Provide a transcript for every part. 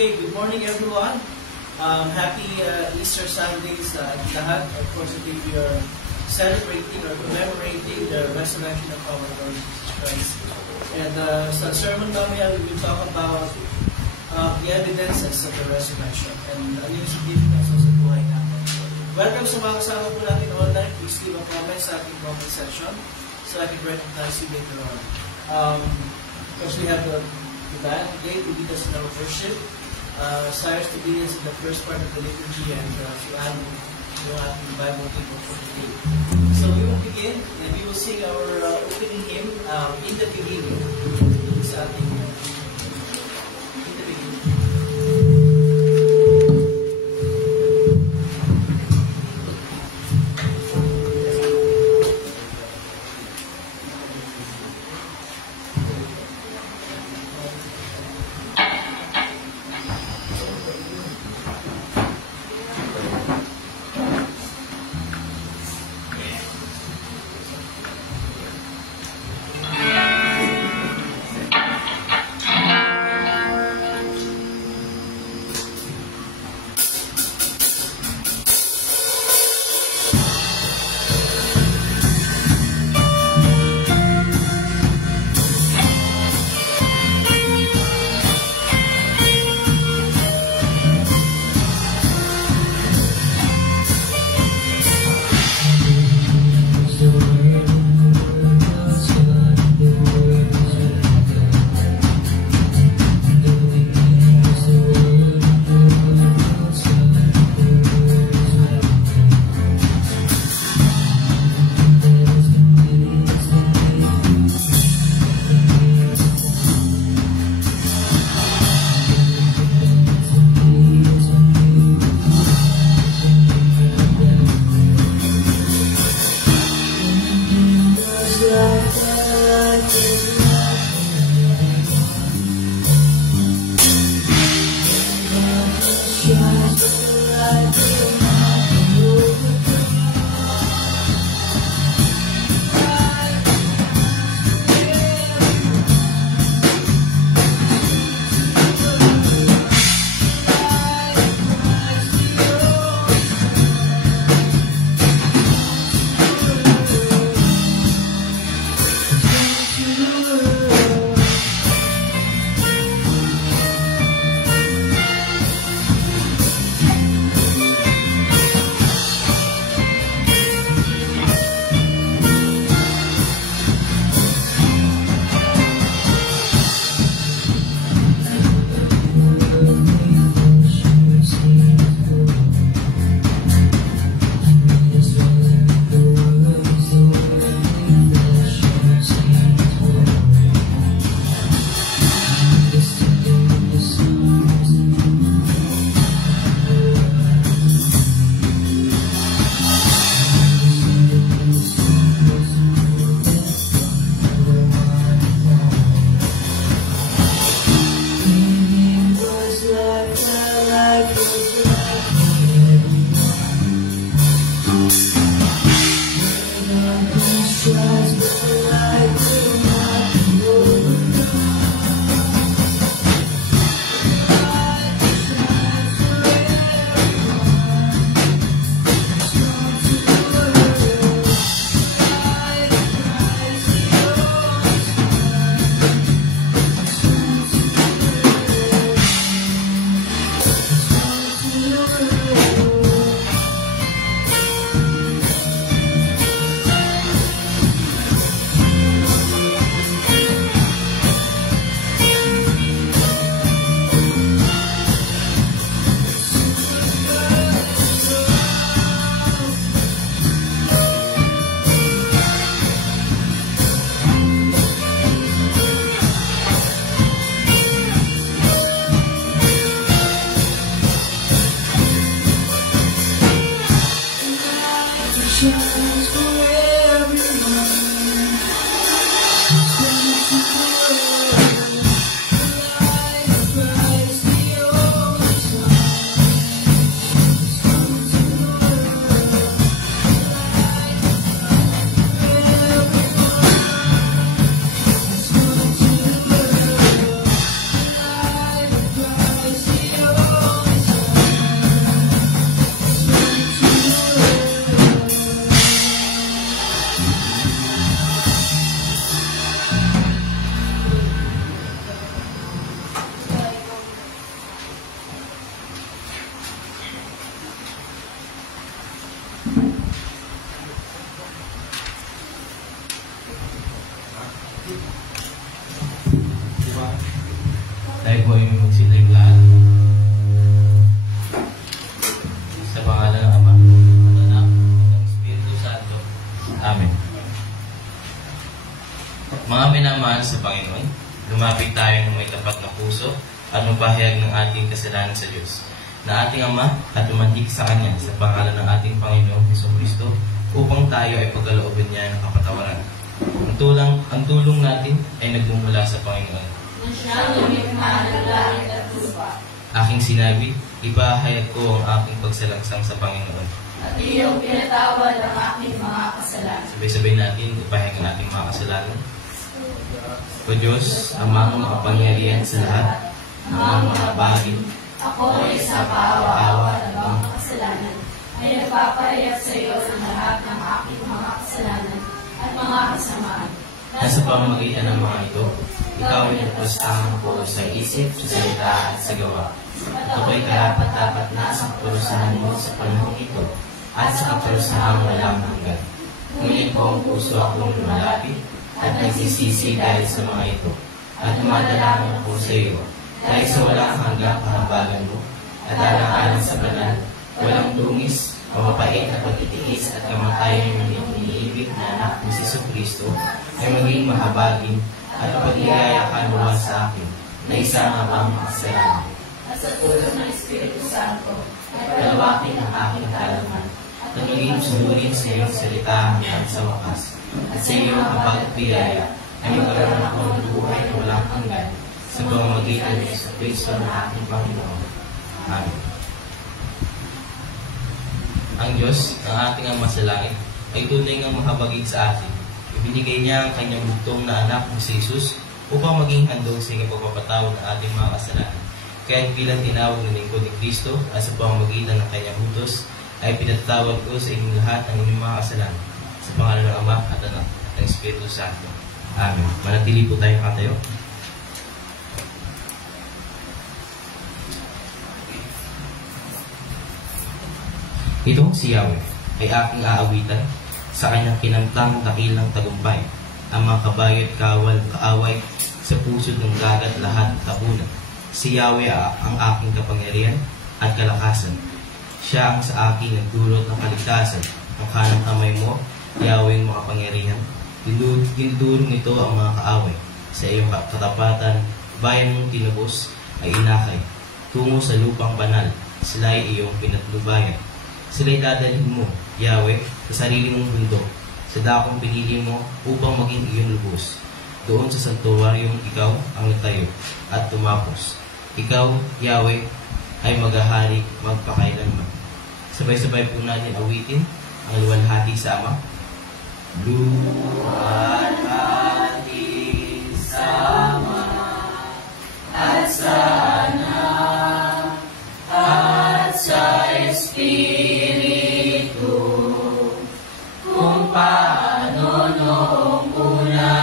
Okay, good morning everyone. Happy Easter Sundays lahat. Of course, today we are celebrating or commemorating the resurrection of our Lord Jesus Christ. And sa sermon mamaya, we will talk about the evidences of the resurrection and ano yung significance sa buhay natin. Welcome sa mga kasama po natin online. Please leave a comment sa ating comment section so I can recognize you later on. Of course, we have the band today to lead us in our worship. Cyrus to lead us in the first part of the liturgy, and si Anne yung ating Bible people for today. So we will begin and we will sing our opening hymn, In the Beginning. Sa ating In the Beginning. Tayo po ay magsilig lahat. Sa pangalan ng Ama, at Anak, at Espiritu Santo. Amen. Mga minamahal sa Panginoon, lumapit tayo ng may tapat na puso at magpahayag ng ating kasalanan sa Diyos, na ating Ama at umanhik sa Kanya sa pangalan ng ating Panginoong Jesucristo upang tayo ay pagkalooban niya ng kapatawaran. Ang tulong natin ay nagmumula sa Panginoon. Na siyang lumikha ng langit at lupa. Aking sinabi, ibahayag ko ang aking pagsalangsang sa Panginoon. At iyong pinatawad ang aking mga kasalanan. Sabay-sabay natin, ibahayag ang ating mga kasalanan. O Diyos, amang makapangyarihan sa lahat, amang mga bagay, ako ay sa kaawa-awa ng mga kasalanan, ay nagpapahayag sa iyo ng lahat ng aking mga kasalanan at mga kasamaan. Nasa pamamagitan ng mga ito, ikaw ay nagpastahan ko sa isip, sa salita at sa gawa. At ako'y karapat-dapat na sa kaparusahan mo sa panahon ito at sa kaparusahang walang hanggan. Ngunit po ang puso akong lumalapit at nagsisisi dahil sa mga ito. At dumadalangin ako sa iyo dahil sa walang hanggang kahambagan mo at alang-alang sa banal, walang tungis, mapapait na pagtitiis at kamatayan ng iyong iniibig na anak ni Jesucristo ay maging mahabagin at pag-iaya ka mula sa akin na isang habang makasalanan. At sa tulong ng Espiritu Santo, ay Palawakin ang aking kaalaman at maging sunurin sa iyong salita hanggang sa wakas. At sa iyong habag at biyaya ay magkaroon ako ng buhay na walang hanggan sa pamamagitan ng Jesucristo na aking Panginoon. Amen. Ang Diyos, ang ating Ama sa langit, ay tunay ngang mahabagin sa atin. Ibinigay niya ang kanyang bugtong na anak ni Jesus upang maging handog sa pagpapatawad ng ating mga kasalanan. Kaya bilang tinawag ng lingkod ni Kristo at sa pamamagitan ng kanyang utos, ay pinatatawag ko sa inyong lahat ang inyong mga kasalanan. Sa pangalan ng Ama at Anak at ng Espiritu Santo. Amen. Manatili po tayong katayo. Itong si Yahweh ay aking aawitan sa kanyang kinamtang dakilang tagumpay, ang mga kabayo at kaaway sa pusod ng dagat lahat tapunan. Si Yahweh ang aking kapangyarihan at kalakasan. Siya ang sa akin nagdulot ng kaligtasan. Ang kanang kamay mo, Yahweh ang makapangyarihan. Dinudurong ito ang mga kaaway. Sa iyong katapatan, bayan mong tinubos ay inakay. Tungo sa lupang banal, sila ay iyong pinatnubayan. Sila'y dadalhin mo, Yahweh, sa sarili mong bundok, sa dakong pinili mo upang maging iyong lubos. Doon sa santuaryong ikaw ang nagtayo at tumapos. Ikaw, Yahweh, ay maghahari magpakailanman. Sabay-sabay po natin awitin ang luwalhati sa Ama. Luwalhati sa Ama at sa Anak at sa Espiritu, kung paano noong una,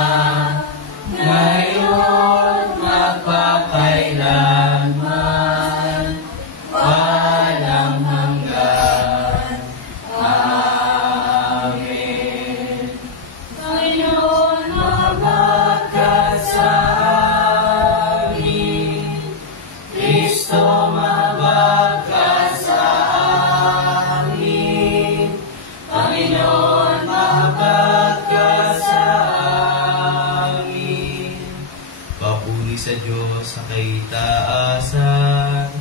ngayon magpakailanman, walang hanggan. Amen. Panginoon, Mabag ka sa amin, Kristo, mabag ka sa amin. Panginoon, mabag ka sa amin. Papuri sa Diyos sa kaitaasan,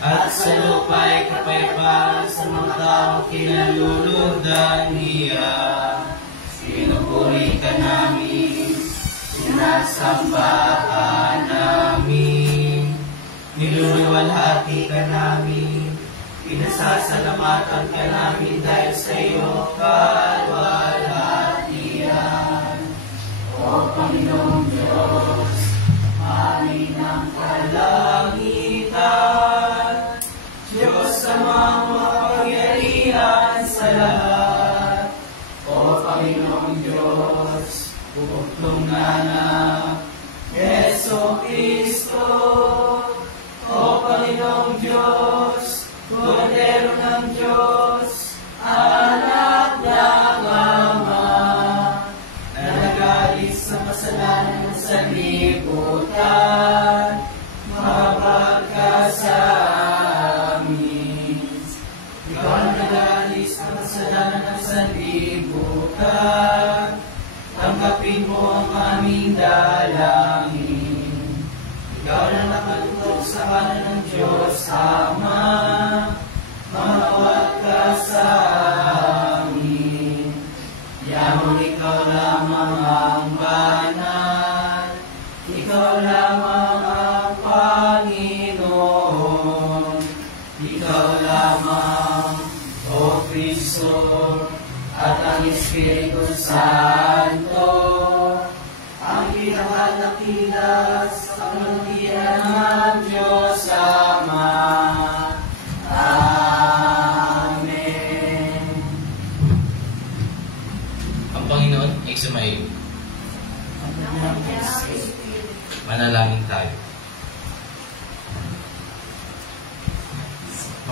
at sa lupa'y kapayapaan sa mga taong kinalulugdan niya. Pinupuri ka namin, sinasamba ka namin, niluluwalhati ka namin, pinasasalamatan ka namin dahil sa iyo kalwalhatian. O Panginoong Diyos, Hari ng kalangitan, Diyos sa mga makapangyarihan sa lahat. O Panginoong Diyos, buktong na anak, Yeso Kristo. O Panginoong Diyos, Kordero ng Diyos, anak ng Ama, na nagalis sa kasalanan ng sanlibutan, Ikaw na nakatulog sa kanan ng Diyos Ama, mamawat ka sa amin. Yamang ikaw lamang ang banal, ikaw lamang ang Panginoon, ikaw lamang, O Kristo, at ang Espiritu Santo, ang pinakadakila sa kalutian ng Diyos Ama. Amen. Ang Panginoon ay sumayo. Manalangin tayo.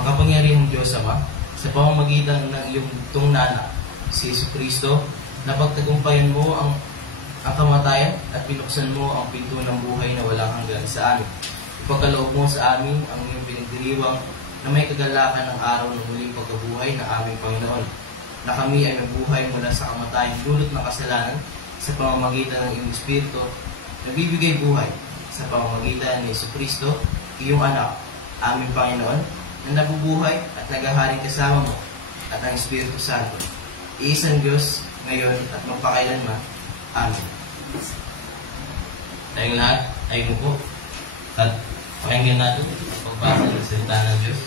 Makapangyarihang Diyos Ama, sa pamamagitan ng iyong tungnana, si Jesucristo, napagtagumpayan mo ang kamatayan at binuksan mo ang pinto ng buhay na walang hanggan sa amin. Ipagkaloob mo sa amin ang iyong pinagdiriwang na may kagalakan ng araw ng muling pagkabuhay ng aming Panginoon, na kami ay nabuhay mula sa kamatayan dulot ng kasalanan sa pamamagitan ng iyong Espiritu, nagbibigay buhay sa pamamagitan ni Jesucristo, iyong anak, aming Panginoon, na nabubuhay at naghaharing kasama mo at ang Espiritu Santo, iisang Diyos ngayon at magpakailanman. Amen. Tayong lahat ay umupo at pakinggan natin ang pagbasa ng salita ng Diyos.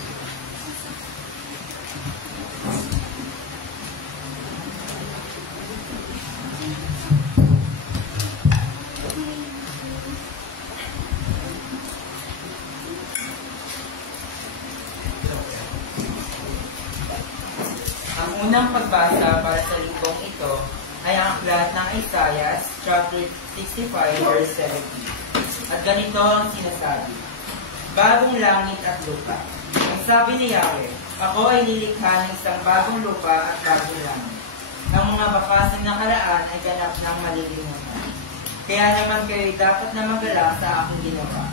Ang unang pagbasa para sa linggong ito ay ang aklat ng Isaiah, chapter 65, verse 17. At ganito ang sinasabi, bagong langit at lupa. Ang sabi ni Yahweh, ako ay lilikha ng isang bagong lupa at bagong langit. Ang mga bakas ng nakaraan ay ganap ng malilimutan. Kaya naman kayo dapat na magalang sa aking ginawa.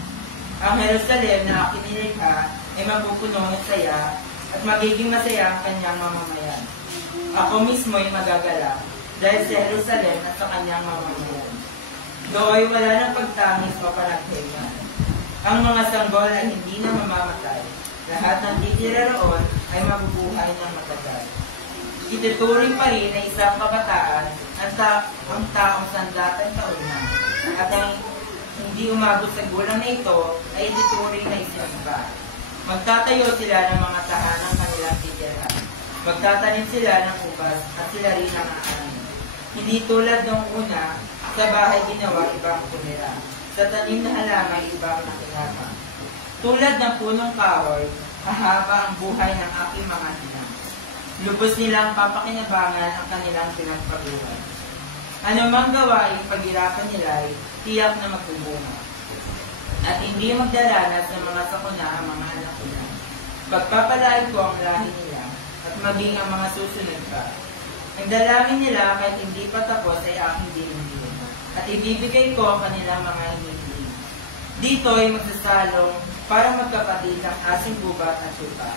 Ang Jerusalem na aking nilikha ay mapupuno ng saya at magiging masaya ang kanyang mamamayan. Ako mismo ay magagalak dahil sa Jerusalem at sa kanyang mamamayan. Doon wala ng pagtangis o panaghingan. Ang mga sanggol ay hindi na mamamatay. Lahat ng titira roon ay mabubuhay ng matagal. Ituturing pa rin na isang kabataan ang taong sandatan taon na. At ang hindi umabot sa gulang na ito ay ituturing na isinagba. Magtatayo sila ng mga tahanang kanilang titirahan. Magtatanim sila ng ubas at sila rin ang aanin. Hindi tulad ng una, sa bahay ginawa ibang tumira. Sa tanim na halaman ibang nakinama. Tulad ng punong kahoy, hahaba ang buhay ng aking mga hinang. Lubos nilang papakinabangan ang kanilang pinagpaguhan. Anumang gawain paghirapan nila ay tiyak na magbubunga. At hindi magdaranas ng mga sakuna ang mga anak nila. Pagpapalain ko ang lahi nila at maging ang mga susunod pa. Ang dalangin nila kahit hindi pa tapos ay aking dinigin. At ibibigay ko ang kanilang mga hinihiling. Dito ay magsasalong para magkapatid ang asing gubat at tupa.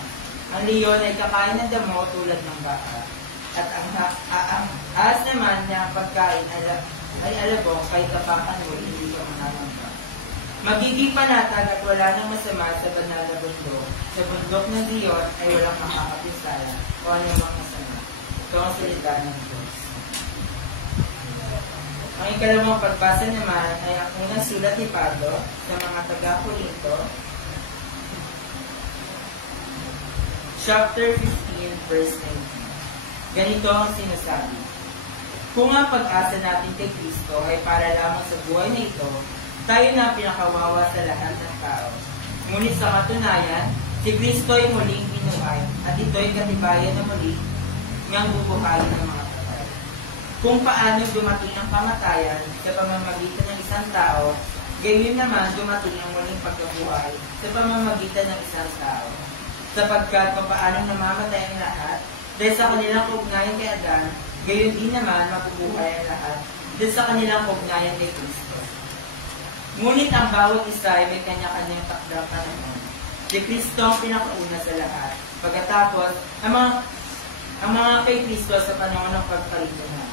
Ang leon ay kakain ng damo tulad ng baka. At ang aas naman na pagkain ay alabong kahit kapakan mo hindi ko manamangka. Magiging panatag at wala nang masama sa banal na bundok. Sa bundok ng Zion ay walang makakapinsala o anumang masama. Ito ang salita ng Diyos. Ang ikalawang pagbasa naman ay ang unang sulat ni Pablo sa mga taga-Corinto, chapter 15, verse 19. Ganito ang sinasabi, kung ang pag-asa natin kay Kristo ay para lamang sa buhay na ito, tayo na pinakawawa sa lahat ng tao. Ngunit sa katunayan, si Kristo ay muling binuhay at ito'y katibayan na muli ngang bubuhayin ng mga patay. Kung paano dumating ang kamatayan sa pamamagitan ng isang tao, gayon naman dumating ang muling pagkabuhay sa pamamagitan ng isang tao. Sapagkat kung paano namamatay ang lahat, dahil sa kanilang kaugnayan kay Adan, gayon din naman mabubuhay ang lahat dahil sa kanilang kaugnayan kay Kristo. Ngunit ang bawat isa ay may kanya-kanyang takdang panahon. Si Kristo ang pinakauna sa lahat. Pagkatapos, ang mga kay Kristo sa panahon ng pagpaliguan.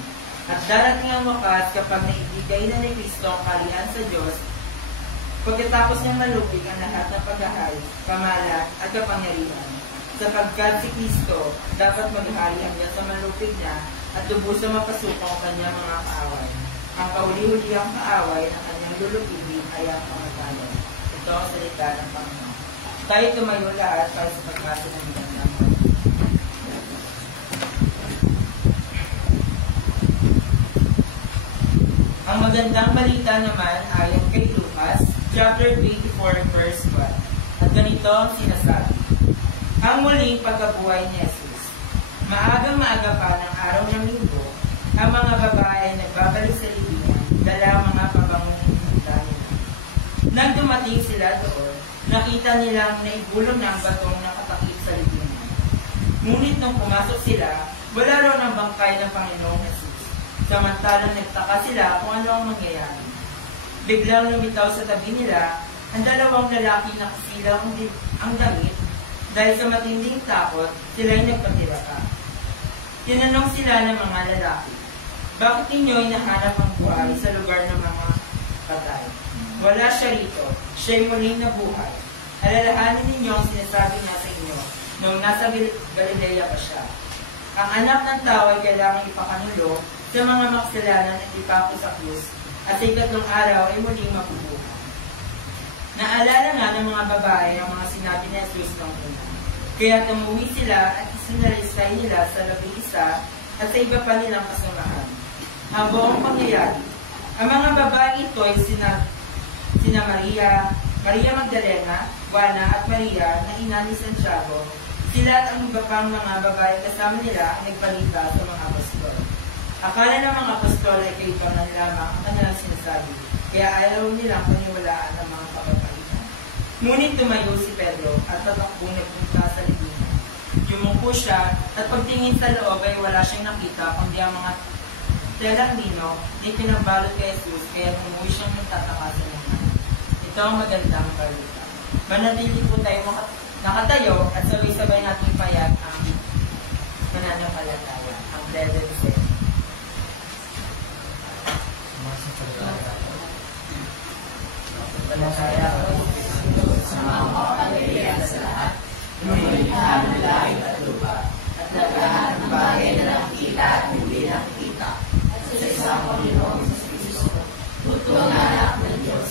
At darating ang wakas kapag naibigay na ni Kristo ang kalihan sa Diyos Pagkatapos niyang malupig ang lahat ng paghahari, pamala at kapangyarihan. Sapagkat si Kristo dapat maghari hanggang sa malupig na at lubusang mapasukong ang kanyang mga kaaway. Ang kahuli-huli ang kaaway ng kanyang lulupigin ay ang kamatayan. Ito ang salita ng Panginoon. Tayo tumayo lahat para sa pagbasa ng magandang. Ang magandang balita naman ayon kay Lucas, chapter 24, verse 1. At ganito ang sinasabi. Ang muling pagkabuhay ni Jesus. Maagang-maaga pa ng araw ng linggo, ang mga babae ay nagbabalik sa libingan, dala mga pabangong inuta nila. Nang dumating sila doon, nakita nilang naigulong na ang batong nakatakip sa libingan. Ngunit nung pumasok sila, wala raw ng bangkay ng Panginoong Jesus. Samantalang nagtaka sila kung ano ang mangyayari. Biglang lumitaw sa tabi nila ang dalawang lalaki na kasilaw ang damit. Dahil sa matinding takot, sila'y nagpatiraka. Tinanong sila ng mga lalaki, bakit ninyo hinahanap ang buhay sa lugar ng mga patay? Wala siya rito, siya'y muling nabuhay. Alalahanin ninyo ang sinasabi niya sa inyo noong nasa Galilea pa siya. Ang anak ng tao ay kailangang ipakanulo sa mga makasalanan at ipako sa krus, at sa ikatlong araw ay muling mabubuhay. Naalala nga ng mga babae ang mga sinabi ni Jesus ng una. Kaya tumuwi sila at isinalaysay nila sa labing-isa at sa iba pa nilang kasamahan. Ang buong pangyayari. Ang mga babae ito ay sina Maria, Maria Magdalena, Juana at Maria na ina ni Santiago. Sila at ang iba pang mga babae kasama nila ay nagbalita sa mga apostol. Akala ng mga apostol ay kaibaman lamang ang kanilang sinasabi, kaya ayaw nilang paniwalaan ang mga kapapalitan. Ngunit tumayo si Pedro at tatakbong nagpunta sa libingan. Yumuko siya at pagtingin sa loob ay wala siyang nakita kundi ang mga telang lino na pinambalot kay Jesus, kaya tumuwi siyang nagtataka sa mga. Ito ang magandang balita. Manatili po tayo nakatayo at sabay-sabay natin payag ang mananampalataya, ang blessed faith. Palataya ako sa mga makapangyarihan sa lahat, lumilikahan ng langit at lupa, at lahat ng bagay na nakikita at hindi nakikita, at sa isang Panginoong sa Kristo, tutong anak ng Diyos,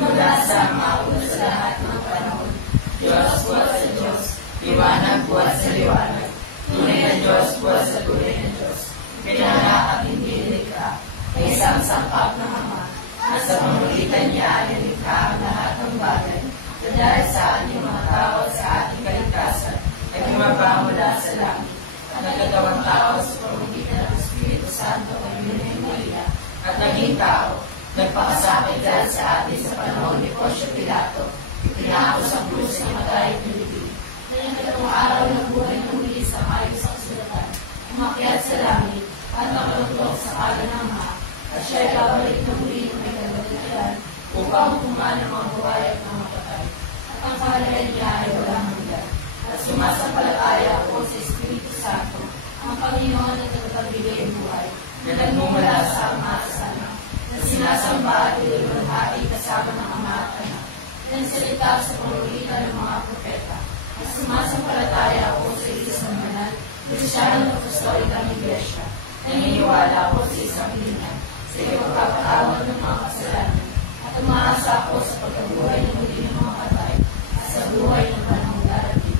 mula sa mga una sa lahat ng panahon, Diyos buhat sa Diyos, liwanag buhat sa liwanag, tunay na Diyos buhat sa tunay na Diyos, pinanganak at hindi nilikha, may isang sangkap ng Ama, na sa pamagitan niya ay nilikha ang lahat ng bagay, na dahil sa ating mga tao at sa ating kaligtasan, ay bumaba mula sa langit, at nagagawang tao sa pamagitan ng Espiritu Santo kay Birhen Maria, at naging tao, nagpakasakit dahil sa atin sa panahon ni Poncio Pilato, itinako sa krus na matay at nilibig, na yung tatlong araw ng buhay ng muli sa kayo sa kasulatan, umakyat sa langit, at nakalutok sa kalan ng Ama, at siya'y babalik na muli ng may kalagatan upang kumaan ng mga buhay at mga patay. At ang kahalayan niya ay walang hanggan. At sumasampalataya ako sa Espiritu Santo, ang Panginoon at tagapagbigay ng buhay, na nagmumula sa Ama at sa Anak, na sinasamba at iluluhati kasama ng Ama at Anak, na nagsalita sa pamamagitan ng mga propeta. At sumasampalataya ako sa isang banal, Kristiyanong Apostolikang Iglesia, naniniwala ako sa isang linya, sa iyong pagkakatawad ng mga kasalanan, at umaasa ako sa pagkabuhay ng muli ng mga patay, at sa buhay ng panahong darating.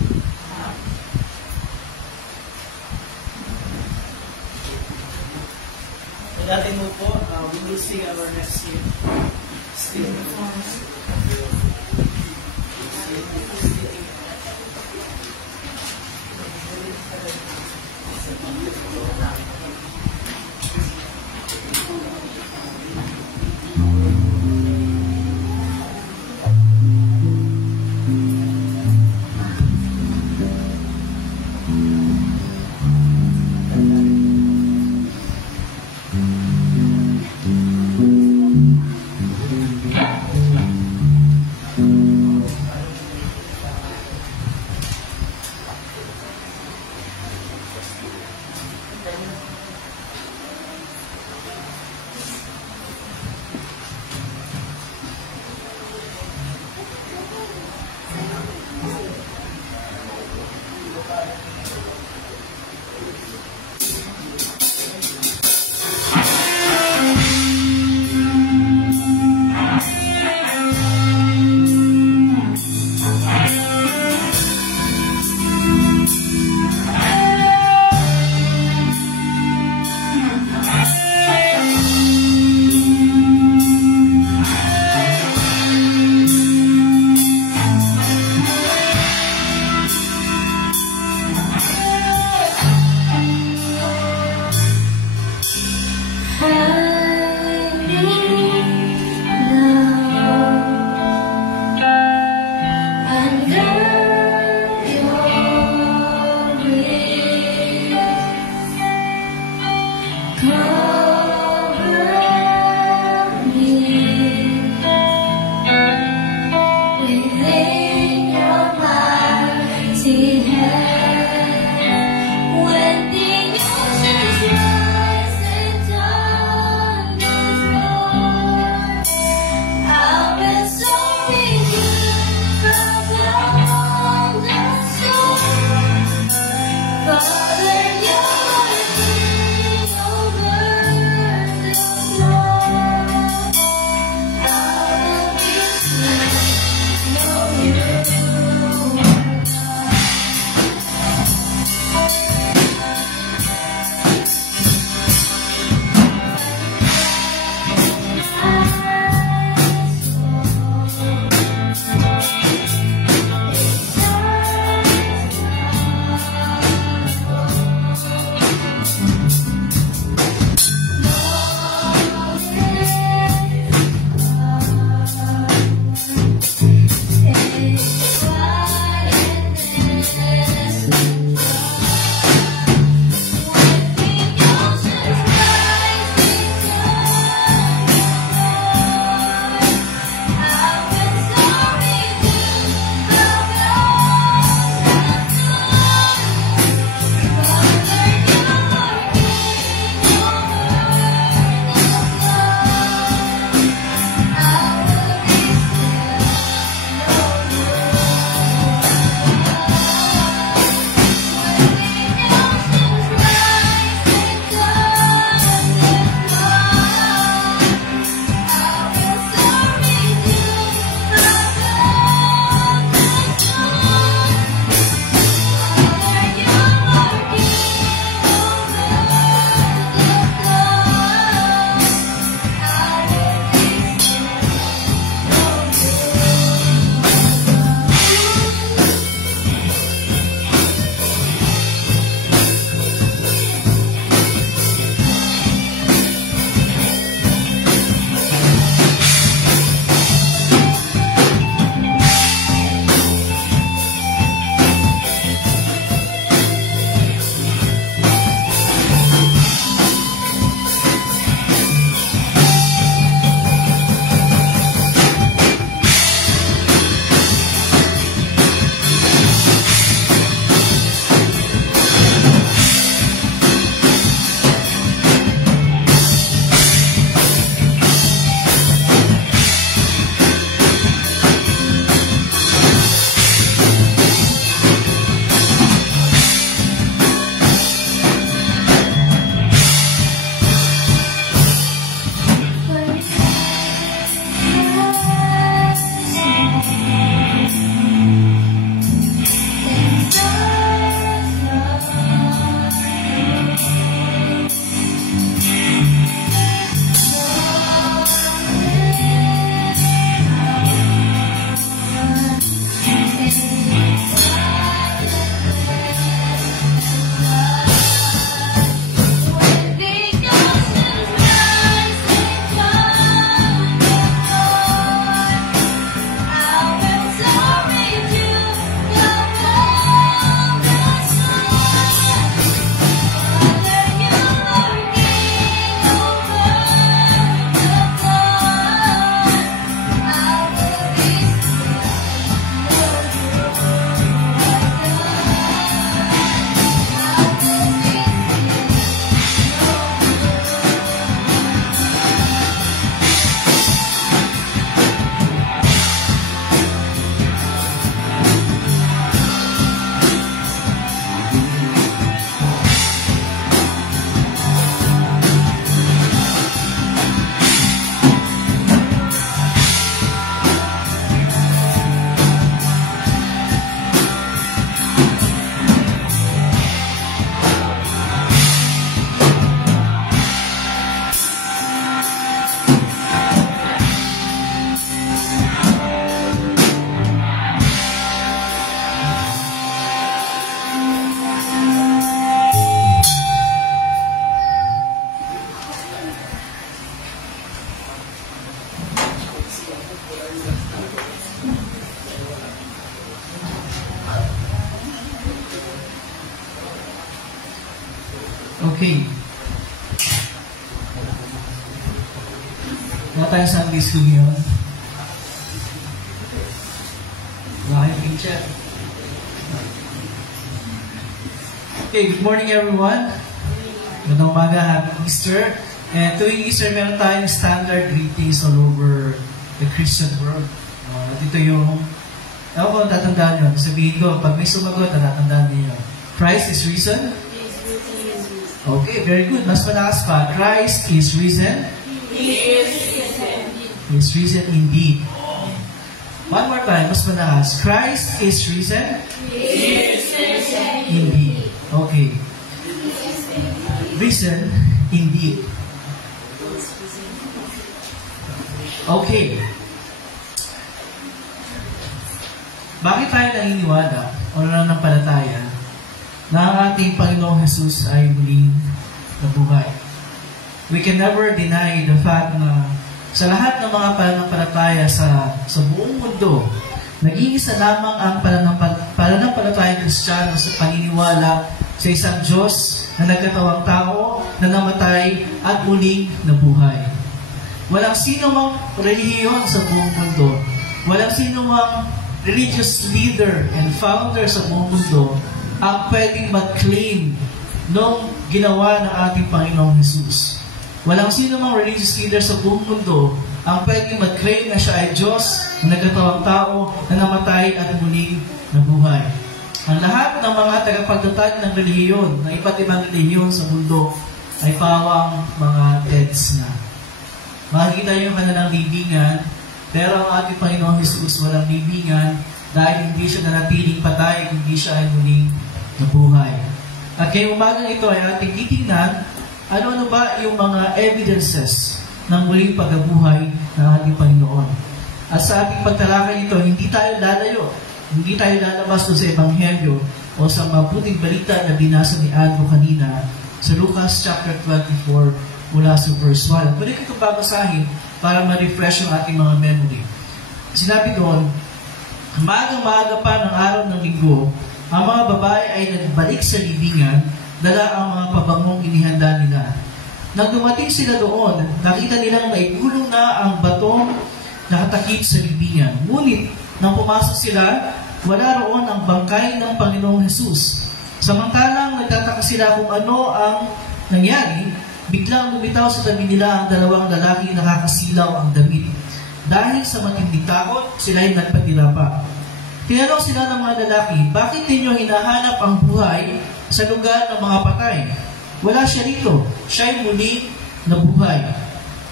Amen. Natin mo po, we will sing our next hymn. Still Okay. Wala tayong Sunday school ngayon. Wala kayong picture. Okay, good morning everyone. Magandang umaga, happy Easter. And tuwing Easter, meron tayong standard greetings all over the Christian world. At ito yung, ako kung tatandaan nyo, sabihin ko, pag may sumagot, tatandaan niyo. Christ is risen? Okay, very good. Mas malakas pa. Christ is risen? He is risen. He is risen indeed. One more time, mas malakas. Christ is risen? He is risen. Indeed. Okay. Risen indeed. Okay. Bakit tayo naniniwala o nananampalataya na ang ating Panginoong Jesus ay muling nabuhay? We can never deny the fact na sa lahat ng mga pananampalataya sa buong mundo, nag-iisa lamang ang pananampalatayang Kristiyano sa paniniwala sa isang Diyos na nagkatawang tao, na namatay at muling nabuhay. Walang sino mang relihiyon sa buong mundo, walang sino mang religious leader and founder sa buong mundo ang pwedeng mag-claim nung ginawa ng ating Panginoong Jesus. Walang sino mang religious leader sa buong mundo ang pwedeng mag-claim na siya ay Diyos na nagkatawang tao na namatay at muling nabuhay. Ang lahat ng mga tagapagtatag ng relihiyon, ng iba't ibang relihiyon sa mundo, ay pawang mga deads na. Makikita niyo yung kanilang libingan, pero ang ating Panginoong Jesus walang libingan dahil hindi siya nanatiling patay, hindi siya ay muling nabuhay. At kaya umagang ito ay ating titingnan ano ba yung mga evidences ng muling pagkabuhay ng ating Panginoon. At sa ating pagtalakay nito, hindi tayo lalayo, hindi tayo lalabas sa Ebanghelyo o sa mabuting balita na binasa ni Andrew kanina sa Lucas chapter 24 mula sa verse 1. Muli ko itong babasahin para ma-refresh yung ating mga memory. Sinabi doon, maaga-maaga pa ng araw ng linggo, ang mga babae ay nagbalik sa libingan, dala ang mga pabangong inihanda nila. Nang dumating sila doon, nakita nilang naigulong na ang batong nakatakip sa libingan. Ngunit, nang pumasok sila, wala roon ang bangkay ng Panginoong Jesus. Samantalang nagtataka sila kung ano ang nangyari, biglang lumitaw sa tabi nila ang dalawang lalaki nakakasilaw ang damit. Dahil sa matinding takot, sila ay nagpatira pa. Tinanong sila ng mga lalaki, bakit ninyo hinahanap ang buhay sa lugar ng mga patay? Wala siya rito. Siya ay muling nabuhay.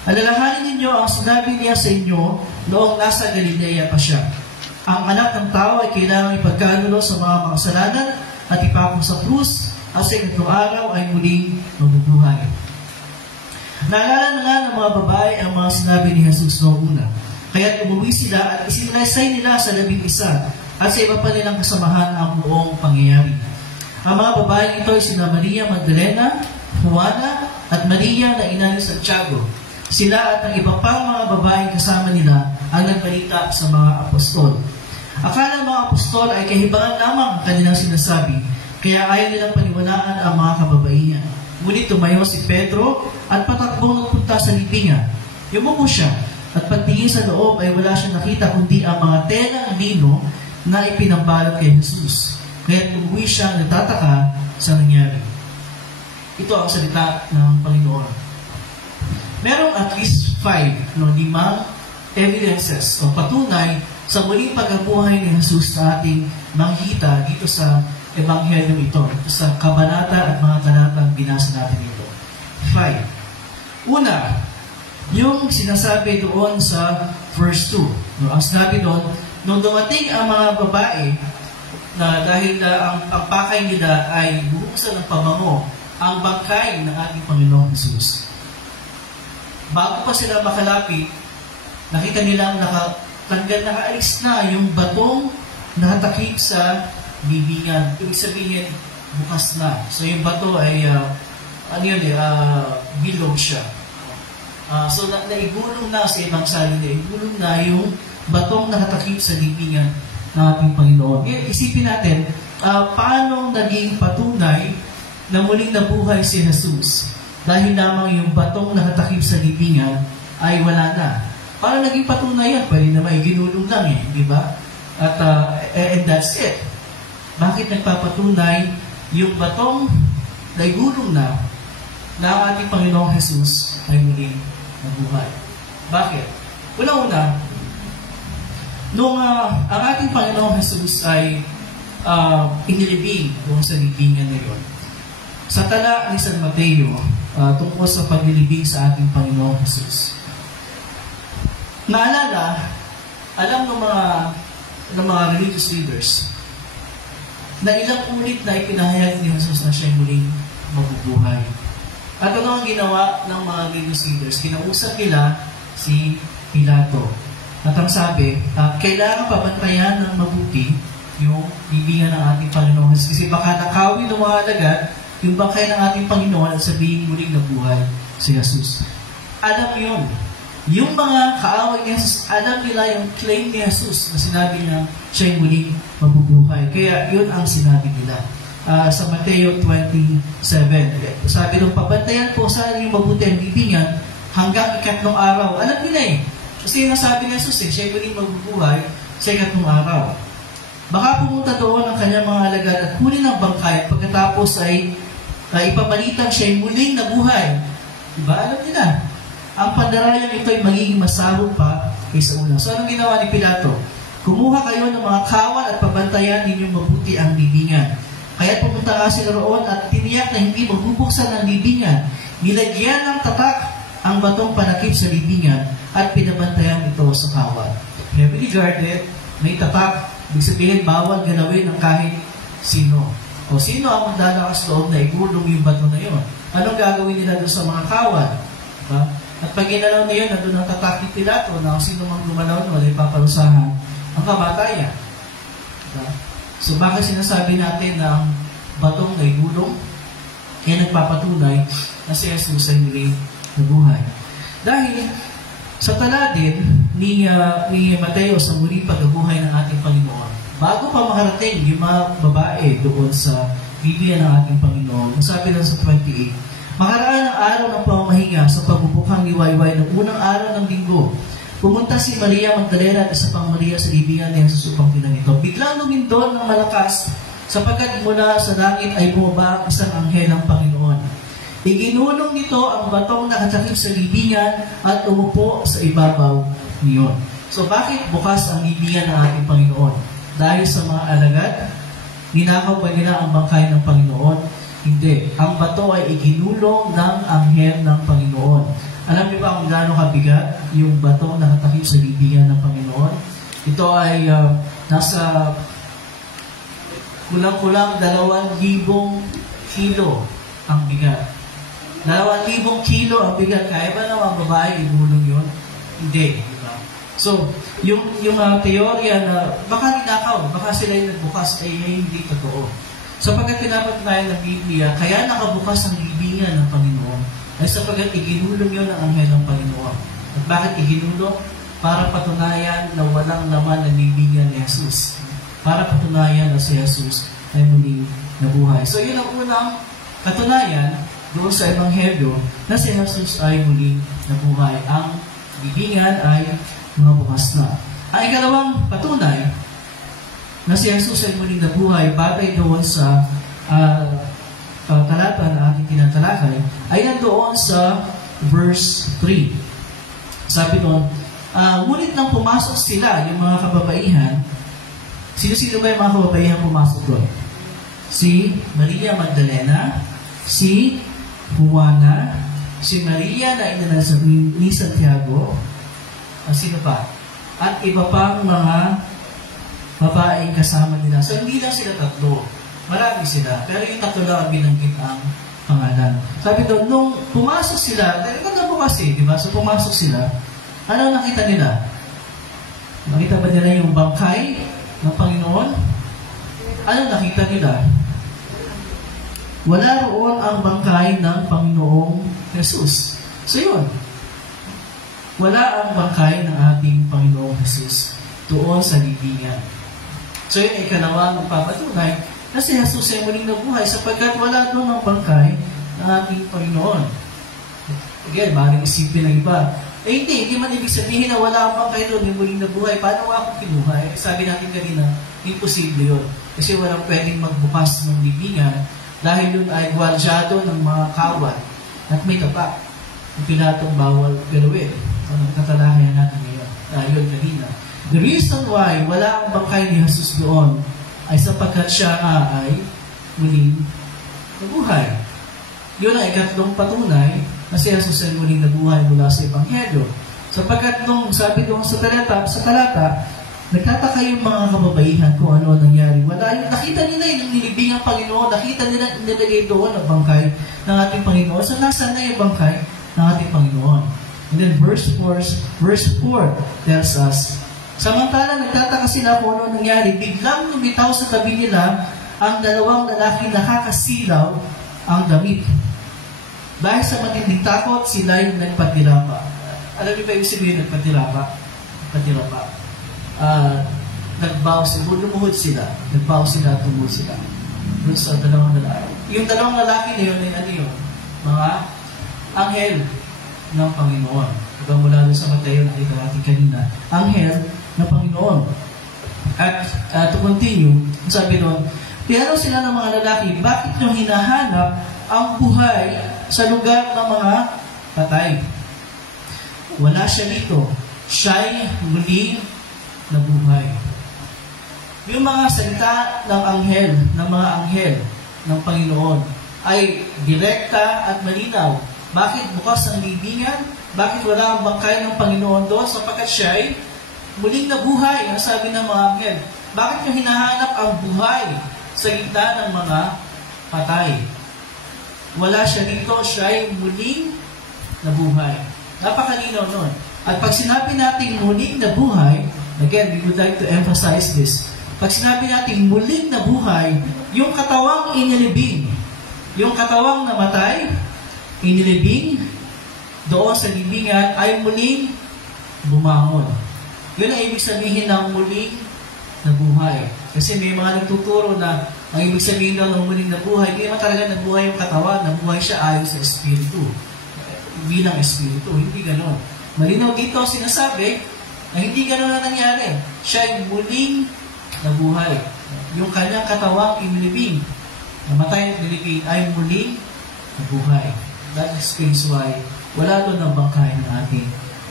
Alalahanin ninyo ang sinabi niya sa inyo noong nasa Galilea pa siya. Ang anak ng tao ay kailangang ipagkanulo sa mga makasalanan at ipako sa krus at sa ikatlong araw ay muling mabubuhay. Naalala na nga ng mga babae ang mga sinabi ni Jesus noong una. Kaya't umuwi sila at isinilaysay nila sa 11 at sa iba pa nilang kasamahan ang buong pangyayari. Ang mga babae ito ay sina Maria Magdalena, Juana at Maria na ina ni Santiago. Sila at ang iba pang mga babaeng kasama nila ang nagbalita sa mga apostol. Akala ng mga apostol ay kahibangan lamang ang kanilang sinasabi, kaya ayaw nilang paniwalaan ang mga kababaihan. Ngunit tumayo si Pedro at patakbong nagpunta sa libingan. Yumuko siya at pagtingin sa loob ay wala siyang nakita kundi ang mga telang lino na ipinambalot kay Jesus. Kaya umuwi siya nagtataka sa nangyari. Ito ang salita ng Panginoon. Merong at least 5 evidences o patunay sa muling pagkabuhay ni Jesus na ating makikita dito sa Ebanghelyo ito, sa kabanata at mga talatang binasa natin ito. 5. Una, yung sinasabi doon sa verse 2. Ang sinabi doon, nung dumating ang mga babae na dahil ang pakay nila ay bubuksan ng pabango ang bangkay ng ating Panginoong Jesus. Bago pa sila makalapit, nakita nilang nakaalis na yung batong nakatakip sa libingan. Ibig sabihin, bukas na. So yung bato ay, bilog siya. So naigulong na sa ibang salin, naigulong na yung batong nakatakip sa libingan ng ating Panginoon. Isipin natin, paano naging patunay na muling nabuhay si Jesus dahil lamang yung batong nakatakip sa libingan ay wala na. Paano naging patunay yan? Pwede naman iginulong lang di ba? At and that's it. Bakit nagpapatunay yung batong na igulong na ang ating Panginoong Jesus ay muling nabuhay? Bakit? Una-una, nung ang ating Panginoong Jesus ay inilibing doon sa libingan na yun, sa tala ni San Mateo tungkol sa paglilibing sa ating Panginoong Jesus, naalala, alam ng mga religious leaders na ilang ulit na ipinahayag ni Jesus na siya muling mabubuhay. At ano ang ginawa ng mga religious leaders? Kinausap nila si Pilato. At ang sabi, kailangan pabantayan ng mabuti yung libingan ng ating Panginoon. Kasi baka nakawin ng mga alagad yung bangkay ng ating Panginoon at sabihin muling nabuhay si Jesus. Alam yun. Yung mga kaaway ni Jesus, alam nila yung claim ni Jesus na sinabi niya siya muling mabubuhay. Kaya yun ang sinabi nila. Sa Mateo 27, sabi nung pabantayan po sa yung mabuti ang libingan hanggang ikatlong araw. Alam nila kasi yung nasabi ni Jesus siya muling mabubuhay sa ikatlong araw. Baka pumunta doon ang kanyang mga alagad at kunin ang bangkay pagkatapos ay ipabalitang siya muling nabuhay. Diba? Alam nila. Ang pandarayang ito ay magiging masarap pa kaysa una. So, anong ginawa ni Pilato? Kumuha kayo ng mga kawal at pabantayan ninyong mabuti ang libingan. Kaya pumunta nga sila roon at tiniyak na hindi magbubuksan ang libingan. Nilagyan ng tatak ang batong panakip sa libingan at pinabantayan ito sa kawal. Heavily guarded, may tatak, ibig sabihin bawal galawin ng kahit sino. O sino ang magdalakas loob na igulong yung bato na yun? Anong gagawin nila doon sa mga kawal? Diba? At pag ginalaw na yun, nandun ang tatak ni Pilato na kung sino mang gumalaw na wala ipaparusahan ang kamatayan. Diba? So bakit sinasabi natin na ang batong na igulong ay nagpapatunay na si Jesus ay muling nabuhay? Dahil sa tala din ni Mateo sa muling pagkabuhay ng ating Panginoon, bago pa makarating yung mga babae doon sa Biblia ng ating Panginoon, sabi lang sa 28, makaraan ang araw ng pamamahinga sa pagbubukhang liwayway ng unang araw ng linggo. Pumunta si Maria Magdalena at isa pang Maria sa libingan ni Jesus upang tingnan ito. Biglang lumindol ng malakas sapagkat mula sa langit ay bumaba ang isang anghel ng Panginoon. Iginulong nito ang batong nakatakip sa libingan at umupo sa ibabaw niyon. So bakit bukas ang libingan ng ating Panginoon? Dahil sa mga alagad, ninakaw ba nila ang bangkay ng Panginoon? Hindi. Ang bato ay iginulong ng anghel ng Panginoon. Alam niyo ba kung gaano kabigat yung bato na nakatakip sa libingan ng Panginoon? Ito ay nasa kulang-kulang 2,000 kilo ang bigat. 2,000 kilo ang bigat. Kaya ba naman babae igulong yun? Hindi. Diba? So, yung teorya na baka ninakaw, baka sila yung nagbukas ay hindi totoo. Sapagkat pinapatunayan ng Biblia, kaya nakabukas ang libingan ng Panginoon ay sapagkat iginulong yun ang anghel ng Panginoon. At bakit iginulong? Para patunayan na walang laman ng libingan ni Jesus. Para patunayan na si Jesus ay muling nabuhay. So yun ang unang katunayan doon sa Ebanghelyo na si Jesus ay muling nabuhay. Ang libingan ay mabukas na. Ang ikalawang patunay na si Jesus ay muling nabuhay batay doon sa talata na ating tinatalakay ay nandoon sa verse 3. Sabi doon, ngunit nang pumasok sila, yung mga kababaihan, sino-sino ba yung mga kababaihan pumasok doon? Si Maria Magdalena, si Juana, si Maria na ina ni Santiago, sino pa? At iba pang mga babaeng kasama nila. So, hindi lang sila tatlo. Marami sila. Pero yung tatlo lang ang binanggit ang pangalan. Sabi doon, nung pumasok sila, talagang nabukas di ba? So, pumasok sila, ano nakita nila? Nakita ba nila yung bangkay ng Panginoon? Ano nakita nila? Wala roon ang bangkay ng Panginoong Jesus. So, yun. Wala ang bangkay ng ating Panginoong Jesus. doon sa libingan. So yun ay ikalawang papatunay na si Jesus ay muling nabuhay sapagkat wala doon ang bangkay ng ating Panginoon. Again, maaaring isipin ng iba, hindi man ibig sabihin na wala ang bangkay doon, yung muling nabuhay. Paano ako kinuha? Sabi natin kanina, imposible yun. Kasi walang pwedeng magbukas ng libingan dahil yun ay gwardyado ng mga kawal at may tapak. Yung pinatong bawal galawin. So, nagtatalakayan natin ngayon. Yun kanina. The reason why wala ang bangkay ni Jesus doon ay sapagkat siya ay muling nabuhay. Yun ang ikatlong patunay na si Jesus ay muling nabuhay mula sa Ebanghelyo. Sapagkat nung sabi doon sa talata, nagtataka yung mga kababaihan kung ano nangyari. Wala yung nakita nila yung nilibing ang Panginoon, nakita nila nilagay doon ang bangkay ng ating Panginoon. So nasaan na yung bangkay ng ating Panginoon? And then verse 4 tells us, samantala nagtataka sila kung ano nangyari, biglang lumitaw sa tabi nila ang dalawang lalaki nakakasilaw ang damit. Dahil sa matinding takot, sila ay nagpatirapa. Alam niyo ba yung sabihin nagpatirapa? Nagbaw sila, lumuhod sila. Nagbaw sila, tumulod sila. Doon sa dalawang lalaki. Yung dalawang lalaki na yun ay ano yun? Mga anghel ng Panginoon. Diba mula doon sa Mateo, nakita natin kanina. Anghel ng Panginoon. At to continue, sabi doon, pero sila ng mga lalaki, bakit nyo hinahanap ang buhay sa lugar ng mga patay? Wala siya dito. Siya'y muling nabuhay. Yung mga salita ng mga anghel ng Panginoon ay direkta at malinaw. Bakit bukas ang libingan? Bakit wala ang bangkay ng Panginoon doon? Sapagkat siya'y muling nabuhay. Ang sabi ng mga anghel, bakit nyo hinahanap ang buhay sa gitna ng mga patay? Wala siya dito, siya'y muling nabuhay. Napakalinaw nun. At pag sinabi natin muling nabuhay, again, we would like to emphasize this. Pag sinabi natin muling nabuhay, yung katawang inilibing, yung katawang namatay, inilibing, doon sa libingan, ay muling bumangon. Yun ang ibig sabihin ng muling nabuhay. Kasi may mga nagtuturo na ang ibig sabihin daw ng muling nabuhay, hindi naman talaga nabuhay yung katawan, nabuhay siya ayon sa Espiritu. Bilang Espiritu, hindi gano'n. Malinaw dito sinasabi na hindi gano'n na nangyari. Siya ay muling nabuhay. Yung kanyang katawang inilibing, namatay at nilibing, ay muling nabuhay. That explains why wala doon ang bangkay ng ating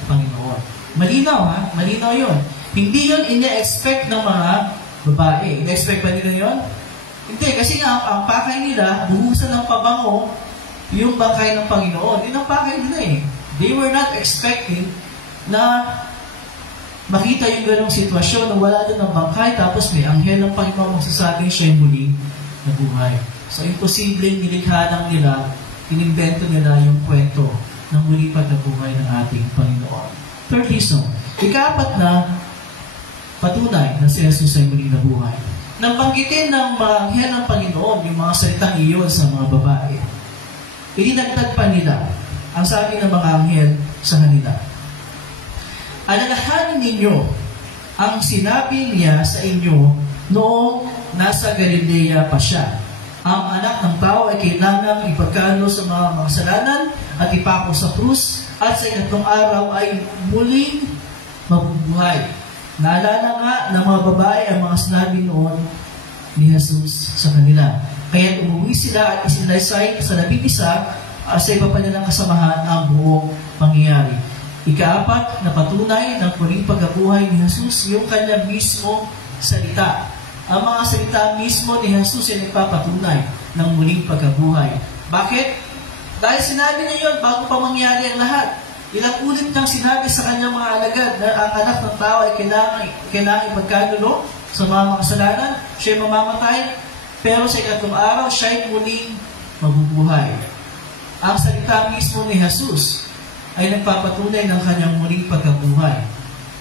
Panginoon. Malinaw ha? Malinaw yun. Hindi yun ine-expect ng mga babae. Ine-expect ba nila yun? Hindi, kasi ang pakay nila, buhusan ng pabango, yung bangkay ng Panginoon. Yun ang pakay nila eh. They were not expecting na makita yung ganong sitwasyon na wala doon ang bangkay, tapos may anghel ng Panginoon magsasabing siya'y muling nabuhay. So, imposibleng nilikha lang nila, inimbento nila yung kwento ng muling pagnabuhay ng ating Panginoon. Third reason, ika-apat na patunay na si Jesus ay muling nabuhay. Nang banggitin ng mga anghel ng Panginoon yung mga salitang iyon sa mga babae, ininagdag pa nila ang sabi ng mga anghel sa kanila. Alalahanin ninyo ang sinabi niya sa inyo noong nasa Galilea pa siya. Ang anak ng tao ay kailangang ipagkano sa mga makasalanan at ipako sa krus at sa ikatlong araw ay muling mabubuhay. Naalala nga ng mga babae ang mga sinabi noon ni Jesus sa kanila. Kaya umuwi sila at isinaysay sa 11 sa iba pa nilang kasamahan ang buong pangyayari. Ika-apat na patunay ng muling pagkabuhay ni Jesus, yung kanya mismo salita. Ang mga salita mismo ni Jesus ay nagpapatunay ng muling pagkabuhay. Bakit? Dahil sinabi niya yun bago pa mangyari ang lahat. Ilang ulit nang sinabi sa kanyang mga alagad na ang anak ng tao ay kailangan ipagkanulo sa mga makasalanan, siya'y mamamatay, pero sa ikatlong araw, siya'y muling mabubuhay. Ang salita mismo ni Jesus ay nagpapatunay ng kanyang muling pagkabuhay.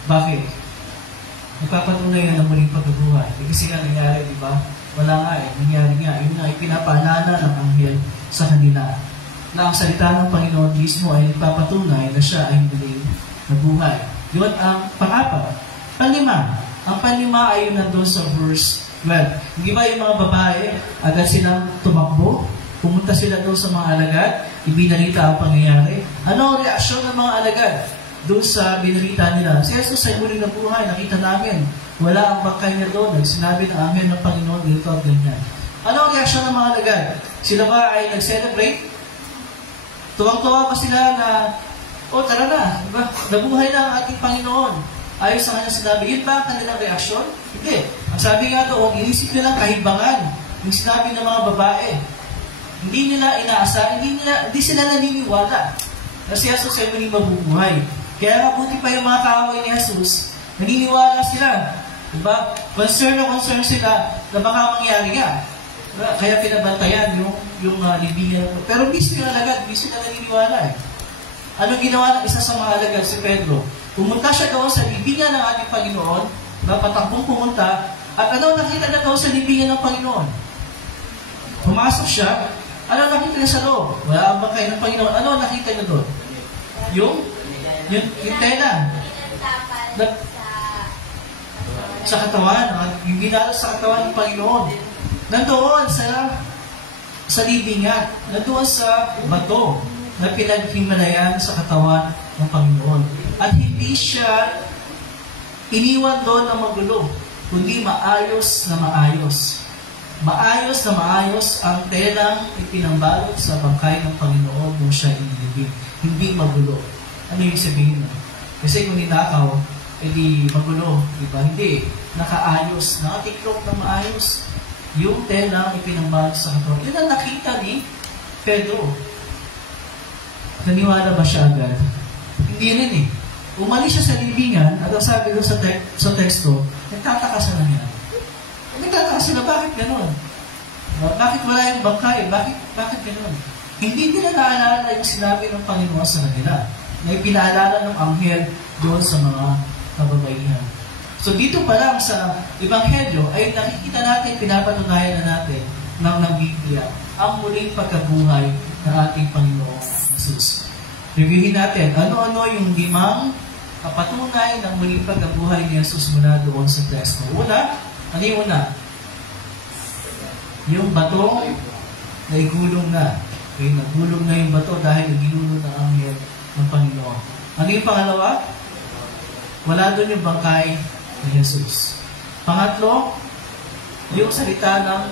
Bakit? Nagpapatunay nga ng muling pagkabuhay. Kasi nga nangyari, di ba? Wala nga eh. Nangyari nga. Yun nga, ipinapaalala ng anghel sa kanila na ang salita ng Panginoon mismo ay nagpapatunay na siya ay muling nabuhay. Yun ang pang-apat. Panglima, Ang panlima ay yung nandun sa verse 12. Hindi ba yung mga babae, agad silang tumakbo, pumunta sila doon sa mga alagad, ibinalita ang pangyayari. Ano ang reaksyon ng mga alagad doon sa binalita nila? Si Jesus ay muling nabuhay, nakita namin. Wala ang bangkay niya doon. Sinabi ng amen ng Panginoon dito at ganyan. Ano ang reaksyon ng mga alagad? Sila ba ay nag-celebrate? Tuwang-tuwa pa sila na, tara na, diba? Nabuhay na ang ating Panginoon. Ayos sa kanyang sinabi, yun ba ang kanilang reaksyon? Hindi. Ang sabi nga doon, inisip nilang kahibangan yung sinabi ng mga babae. Hindi nila inaasa, hindi sila naniniwala na si Jesus ay muling mabubuhay. Kaya mabuti pa yung mga kaaway ni Jesus, naniniwala sila. Diba? Concern sila na baka mangyari nga. Diba? Kaya pinabantayan yung libingan. Pero mismo yung alagad, hindi sila naniniwala eh. Ano ginawa ng isa sa mga alagad, si Pedro? Pumunta siya doon sa libingan ng ating Panginoon, patakbong pumunta, at ano nakita na doon sa libingan ng Panginoon? Pumasok siya, ano nakita niya sa loob? Wala ang bangkay ng Panginoon. Ano nakita niya doon? Yung tela. Sa katawan, yung ginalo sa katawan ng Panginoon. Nandoon sa libingan, nandoon sa bato na pinaghimalayan sa katawan ng Panginoon. At hindi siya iniwan doon na magulo, kundi maayos na maayos. Maayos na maayos ang telang ipinambalot sa bangkay ng Panginoon nung siya inilibing. Hindi magulo. Ano yung sabihin mo? Kasi kung ninakaw, edi magulo. Diba? Hindi. Nakaayos. Nakatiklop na maayos yung telang ipinambalot sa katawan. Yun ang nakita ni Pedro. Naniwala ba siya agad? Hindi rin eh. Umalis siya sa libingan at ang sabi doon sa teksto, nagtataka sila niya. Nagtataka sila, bakit gano'n? Bakit wala yung bangkay? Bakit gano'n? Hindi nila naalala yung sinabi ng Panginoon sa kanila na ipinaalala ng anghel doon sa mga kababaihan. So dito pa lang sa Ebanghelyo ay nakikita natin, pinapatunayan na natin ng Biblia ang muling pagkabuhay ng ating Panginoon Jesus. Reviewin natin, ano-ano yung 5 patunay ng muling pagkabuhay ni Jesus mula doon sa teksto. Una, ano yung una? Yung bato na igulong na. Okay, nagulong na yung bato dahil nagilulong na ang anghel ng Panginoon. Ano yung pangalawa? Wala doon yung bangkay ni Jesus. Pangatlo, yung salita ng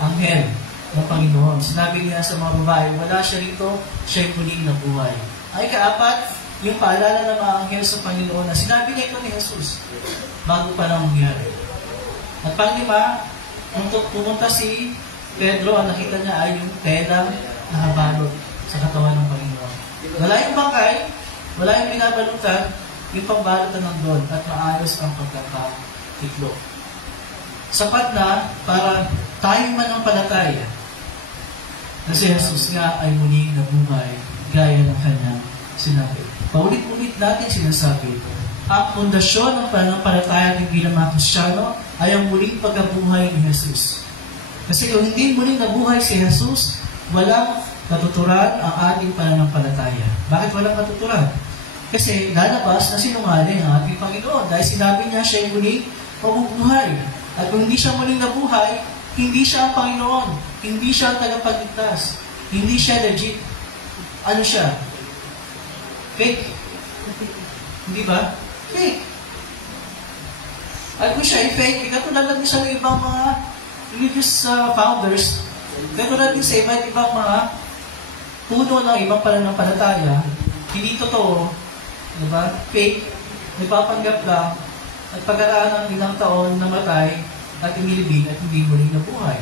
anghel ng Panginoon. Sinabi niya sa mga babae, wala siya rito, siya'y muling nabuhay. Ay kaapat, yung paalala ng mga anghel sa Panginoon na sinabi niya ito ni Jesus bago pa lang mangyari. At panglima, nung pumunta si Pedro, ang nakita niya ay yung telang nakabalot sa katawan ng Panginoon. Wala yung bangkay, wala yung binabalutan, yung pambalot na nandun at maayos ang pagkakatiklo. Sapat na para tayo manampalataya na si Jesus nga ay muling nabuhay gaya ng kanyang sinabi. Paulit-ulit natin sinasabi, ang pundasyon ng pananampalataya ng bilang mga Kristiyano ay ang muling pagkabuhay ni Jesus. Kasi kung hindi muling nabuhay si Jesus, walang katuturan ang ating pananampalataya. Bakit walang katuturan? Kasi lalabas na sinungaling ang ating Panginoon dahil sinabi niya siya ay muling mabubuhay. At kung hindi siya muling nabuhay, hindi siya ang Panginoon. Hindi siya ang tagapagligtas. Hindi siya legit. Ano siya? Fake. Hindi ba? Fake. At kung siya ay fake, katulad natin sa ibang mga religious founders, katulad din sa iba't ibang mga puno ng ibang pananampalataya, hindi totoo, diba? Fake, nagpapanggap lang, at pagkaraan ng ilang taon namatay at inilibing at hindi muling nabuhay.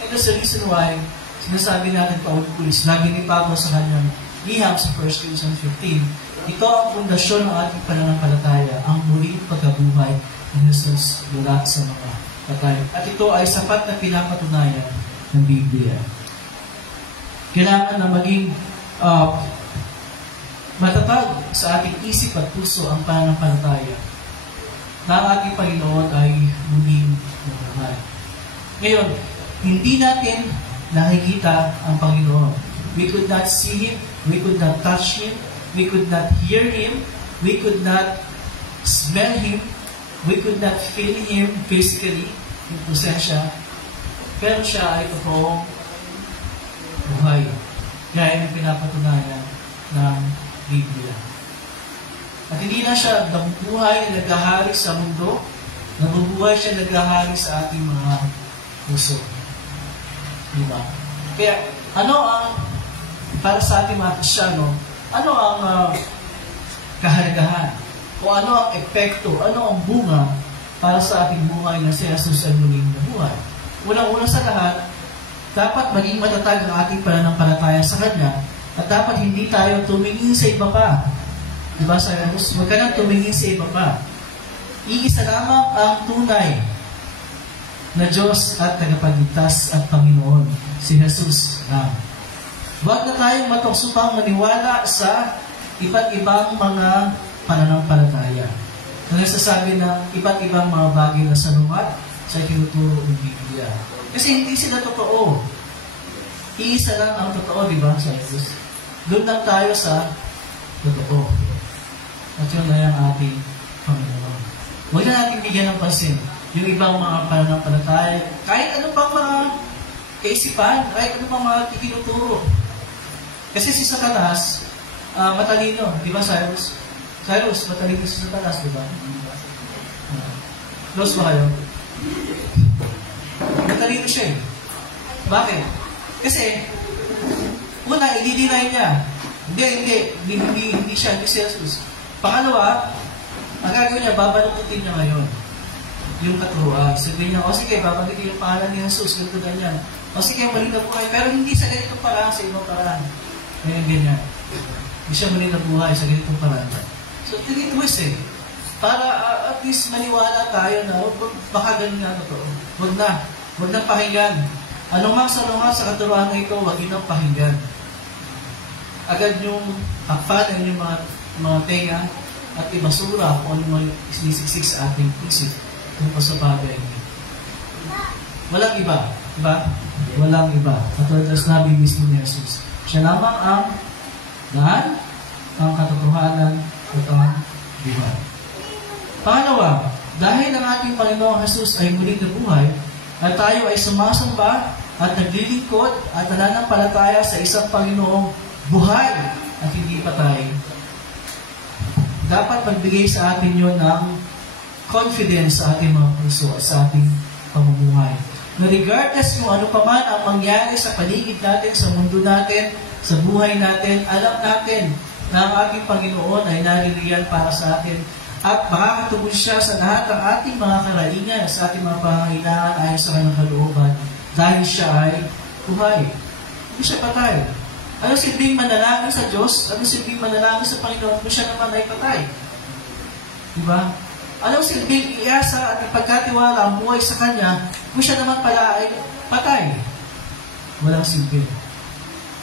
And that's the reason why sinasabi natin paulit-ulit, sinabi ni Pablo sa kanyang liham sa 1 Corinthians 15, ito ang pundasyon ng ating pananampalataya, ang muling pagkabuhay ni Jesus mula sa mga patay. At ito ay sapat na pinapatunayan ng Biblia. Kailangan na maging matatag sa ating isip at puso ang pananampalataya na ang ating Panginoon ay muling nabuhay. Ngayon, hindi natin nakikita ang Panginoon. We could not see Him, we could not touch Him, we could not hear Him, we could not smell Him, We could not feel Him physically, yung presensya, pero siya ay totoong buhay. Gaya ng pinapatunayan ng Biblia. At hindi na siya nabubuhay, naghahari sa mundo, nabubuhay siya, naghahari sa ating mga puso. Diba? Kaya, ano ang, para sa ating mga Kristyano, ano ang kahalagahan? O ano ang epekto, ano ang bunga para sa ating buhay na si Jesus ay muling nabuhay? Unang-una sa lahat, dapat maging matatag ang ating pananampalataya sa Kanya at dapat hindi tayo tumingin sa iba pa. Diba sa Jesus? Huwag ka nang tumingin sa iba pa. Iisa lamang ang tunay na Diyos at tagapagligtas at Panginoon, si Jesus lang. Huwag na tayong matuksupang maniwala sa iba't ibang mga pananampalataya na nagsasabi ng iba't ibang mga bagay na salungat sa tinuturo ng Biblia. Kasi hindi sila totoo. Iisa lang ang totoo, di ba, sa Jesus? Doon lang tayo sa totoo. At yun ay ang ating Panginoon. Huwag na natin bigyan ng pansin yung ibang mga pananampalataya, kahit ano pang mga kaisipan, kahit ano pang mga tinuturo. Kasi si Satanas, matalino, di ba, Cyrus? Cyrus, matalino si Satanas, di ba? Close ba kayo? Matalino siya eh. Bakit? Kasi, una, i-deny niya. Hindi siya, hindi si Jesus. Pangalawa, ang gagawin niya, babalutin niya ngayon yung katuruan. Sabihin niya, o sige, babalutin yung pangalan ni Jesus, ganito ganyan. O sige, mali na po kayo. Pero hindi sa ganitong paraan, sa ibang paraan. Ganyan. Hindi siya mali na buhay sa ganitong paraan. So, tinitwist eh. Para at least maniwala tayo na baka ganun nga totoo. Huwag na pakinggan. Anong mang salungat sa katuruan na ito, huwag yun ang pakinggan. Agad yung hakpan yung mga tenga at ibasura kung ano mga sinisiksik sa ating isip tungkol sa bagay. Walang iba. Diba? Walang iba. Katulad na sinabi mismo ni Jesus. Siya lamang ang daan, ang katotohanan, at ang diba. Pangalawa, dahil ang ating Panginoong Jesus ay muling nabuhay, at tayo ay sumasamba at naglilingkod at nananampalataya sa isang Panginoong buhay at hindi patay, dapat magbigay sa atin yun ng confidence sa ating mga puso at sa ating pamumuhay. Na regardless kung ano pa man ang mangyari sa paligid natin, sa mundo natin, sa buhay natin, alam natin na ang ating Panginoon ay naririyan para sa atin at makakatubos siya sa lahat ng ating mga karaingan, sa ating mga pangangailangan ayon sa kanyang kalooban dahil siya ay buhay. Hindi siya patay. Ano silbing manalangin sa Diyos? Ano silbing manalangin sa Panginoon kung siya naman ay patay? Diba? Ano silbing iasa at ipagkatiwala ang buhay sa Kanya kung siya naman pala ay patay? Walang silbi.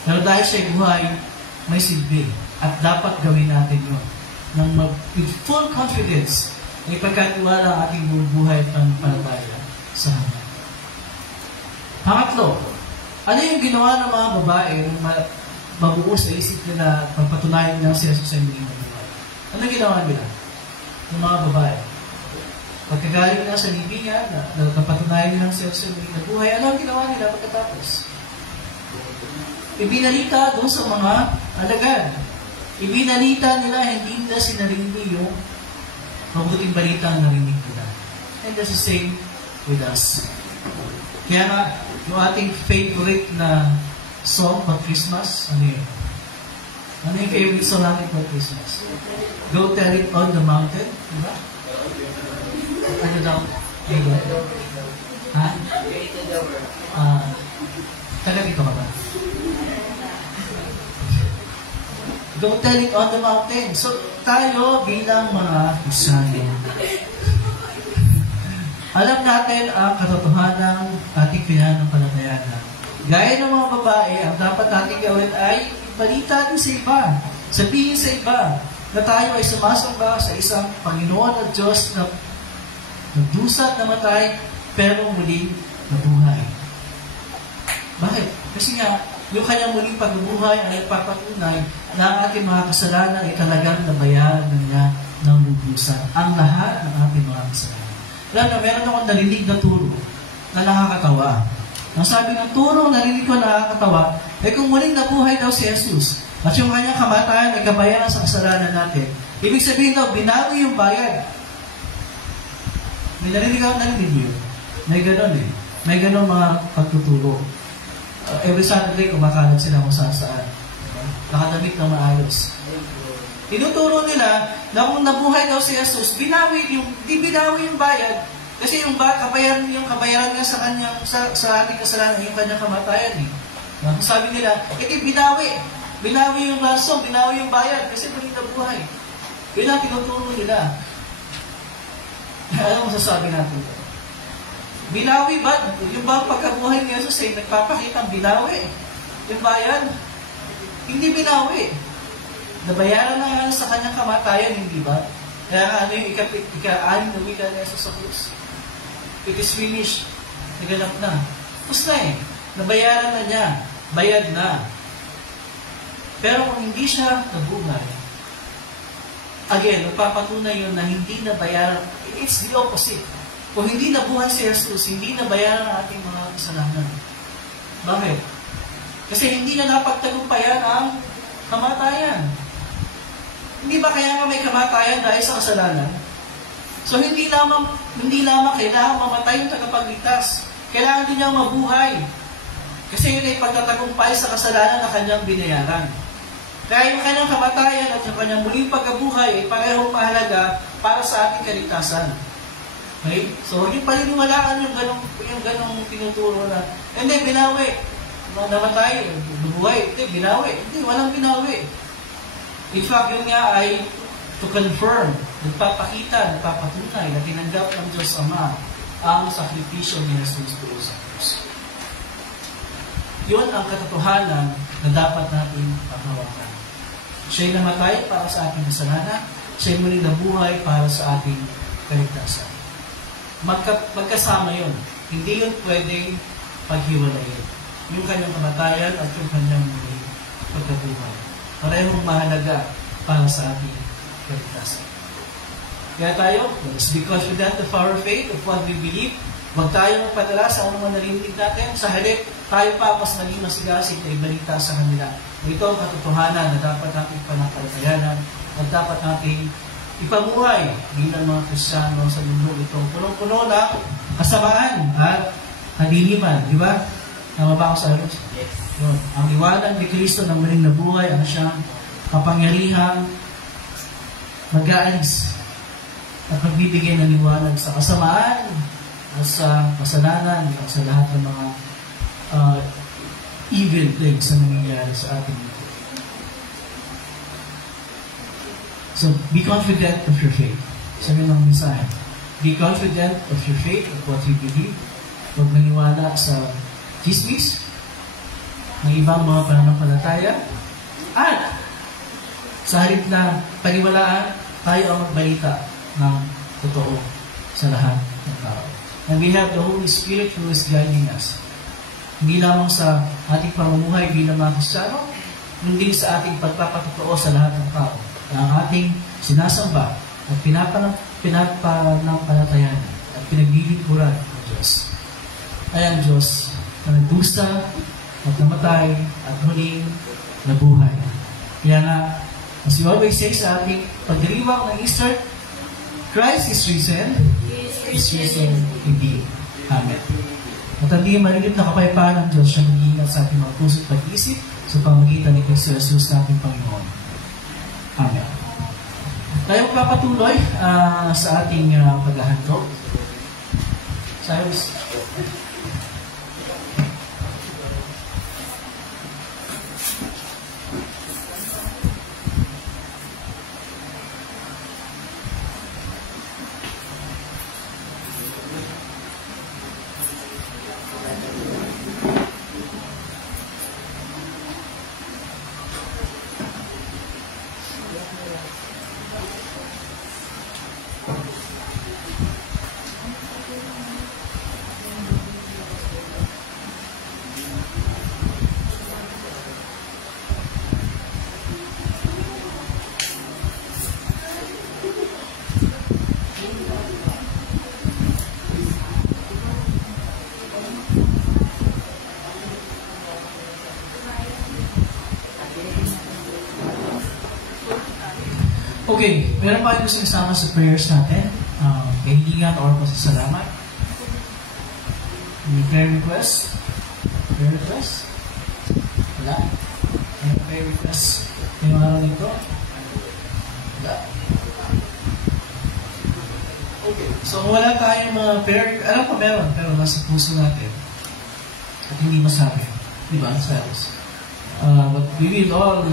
Pero dahil siya ay buhay, may silbi. At dapat gawin natin yun. With full confidence na ipagkatiwala ang ating buhay at pananampalataya sa Kanya. Pangatlo, ano yung ginawa ng mga babae nung mabuo sa isip nila pagpatunayan nila si Jesus ay muling nabuhay? Ano ginawa nila? Ng mga babae. Pagkagaling nila sa libingan, napatunayan nila si Jesus ay muling nabuhay, ano ang ginawa nila pagkatapos? Ibinalita doon sa mga alagad. Ibinalita nila, hindi nila sinarili yung mabuting balita ang narinig nila. And that's the same with us. Kaya nga, yung ating favorite na song for Christmas, ano yun? Ano yung favorite song natin for Christmas? Go Tell It on the Mountain. Diba? Ano daw? Ha? Taga dito ka ba? Go Tell It on the Mountain. So, tayo bilang mga Kristiyano, alam natin ang katotohanan ng ating pinanampalataya. Gaya ng mga babae, ang dapat natin gawin ay balita din sa iba. Sabihin sa iba na tayo ay sumasamba sa isang Panginoon at Diyos na nagdusat namatay pero muling nabuhay. Bakit? Kasi nga, yung kanyang muling pagbubuhay ay nagpapatunay na ang ating mga kasalanan ay talagang nabayaran na niya ng lubusan ang lahat ng ating mga kasalanan. Alam na, meron akong narinig na turo na nakakatawa. Ang sabi ng turo, narinig ko na nakakatawa, kung muling nabuhay daw si Jesus, at yung kanyang kamatayan ay kabayaran sa kasalanan natin, ibig sabihin daw, binawi yung bayad. May narinig mo yun? May ganon eh. May ganon mga pagtuturo. Every Saturday, kumakalat sila kung saan. Nakadamit na maayos. Tinuturo nila na kung nabuhay daw si Jesus, di binawi yung bayad. Kasi yung kabayaran niya sa kanyang, sa ating kasalanan, yung kanyang kamatayan eh. Sabi nila, binawi yung rason, binawi yung bayad, kasi muling nabuhay. Yun ang tinuturo nila. Ano masasabi natin? Binawi ba? Yung ba pagkabuhay ni Jesus ay nagpapakita binawi? Yung bayad? Hindi binawi. Nabayaran na nga sa kanyang kamatayan, hindi ba? Kaya ano yung ika-anim na wika ni Jesus sa krus? It is finished. Naganap na. Tapos na eh. Nabayaran na niya. Bayad na. Pero kung hindi siya nabuhay, again, magpapatunay yun na hindi nabayaran. It's the opposite. Kung hindi nabuhay si Jesus, hindi nabayaran ang ating mga kasalanan. Bakit? Kasi hindi na napagtagumpayan ang kamatayan. Hindi ba kaya nga may kamatayan dahil sa kasalanan? So hindi lamang kailangan mamatay yung tagapagligtas. Kailangan din niyang mabuhay. Kasi yun ay pagtatagumpay sa kasalanan na kanyang binayaran. Kaya yung kanyang kamatayan at yung kanyang muling pagkabuhay ay parehong mahalaga para sa ating kaligtasan. Okay? So, yung paniniwalaan yung ganong tinuturo na, hindi, binawi. Namatay, bubuhay. Hindi, binawi. Hindi, walang binawi. In fact, yun nga ay to confirm, nagpapakita, nagpapatunay na tinanggap ng Diyos Ama ang sakripisyo ni Jesus doon sa krus. Yun ang katotohanan na dapat natin paghawakan. Siya'y namatay para sa ating kasalanan, siya'y muling nabuhay para sa ating kaligtasan. Magkasama yun. Hindi yun pwedeng paghiwalayin. Yung kanyang kamatayan at yung kanyang muling pagkabuhay. Parehong mahalaga para sa ating kaligtasan. Kaya tayo, let's be confident of our faith, of what we believe. Huwag tayo magpadala sa anumang narinig natin. Sa halip, tayo pa mas naging masigasig na ibalita sa kanila. Ito ang katotohanan na dapat natin panapalatayanan at dapat natin ipamuhay bilang mga Kristiyano sa mundo ito. Punong-puno na kasamaan at kadiliman. Di ba? Tama ba ako sa alos? Yes. Yun. Ang liwanag ni Kristo na muling nabuhay, ang siyang kapangyarihang mag-aalis at magbibigay ng liwanag sa kasamaan at sa kasalanan at sa lahat ng mga evil things na nangyayari sa ating mundo. So, be confident of your faith. Sabi ng mensahe. Be confident of your faith, of what you believe. Huwag maniwala sa chismis ng ibang mga pananampalataya. At sa halip na paniwalaan, tayo ang magbalita ng totoo sa lahat ng tao. And we have the Holy Spirit who is guiding us. Hindi lamang sa ating pamumuhay bilang mga Kristiyano, hindi sa ating pagpapatotoo sa lahat ng tao. Ang ating sinasamba at pinapanampalatayan at pinaglilingkuran ng Diyos ay ang Diyos na nagdusa at namatay at muling nabuhay. Kaya nga, as we always say sa ating pagdiriwang ng Easter, Christ is risen, is risen indeed. Amen. At ang di marilip na kapayapaan ng Diyos siya mag-iingat sa ating mga puso at pag-isip sa pamagitan ni Kristo Jesus na ating Panginoon. Amen. Tayo papatuloy sa ating paghahandog. Cyrus. Okay, meron pa kayo gusto isama sa prayers natin? Kahilingan or pasasalamat? May prayer request? Prayer request? Wala? May prayer request? Ngayong araw nito? Wala? Okay, so wala tayong mga prayer, alam ko meron, pero nasa puso natin. At hindi masabi. Diba? Saros. But we will all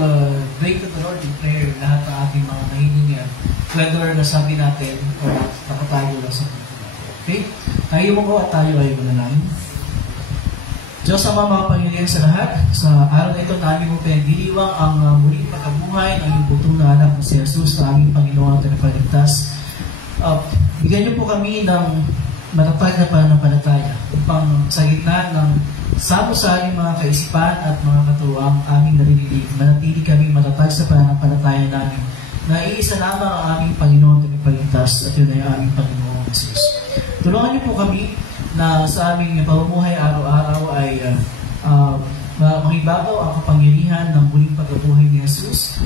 bring to the Lord in prayer lahat ng ating mga nahihingan, whether nasabi natin or nakatayo lang sa puso natin. Okay? Tayo mo ko at tayo ay manalangin. Diyos Ama, mga Panginoon sa lahat, sa araw na ito namin mo pinagdiriwang ang muling pagkabuhay ng iyong butong na anak na si Jesus na aming Panginoon at Tagapagligtas. Bigyan niyo po kami ng matatag na pananampalataya upang sa gitna ng sabo-saring mga kaisipan at mga katuwang aming narinig, manatili kami matatag sa pananampalataya namin na iisa lamang ang aming Panginoon at Tagapagligtas at yun ay aming Panginoon Jesus. Tulungan niyo po kami na sa aming pamumuhay araw-araw ay magibabaw ang kapangyarihan ng muling pagkabuhay ni Jesus.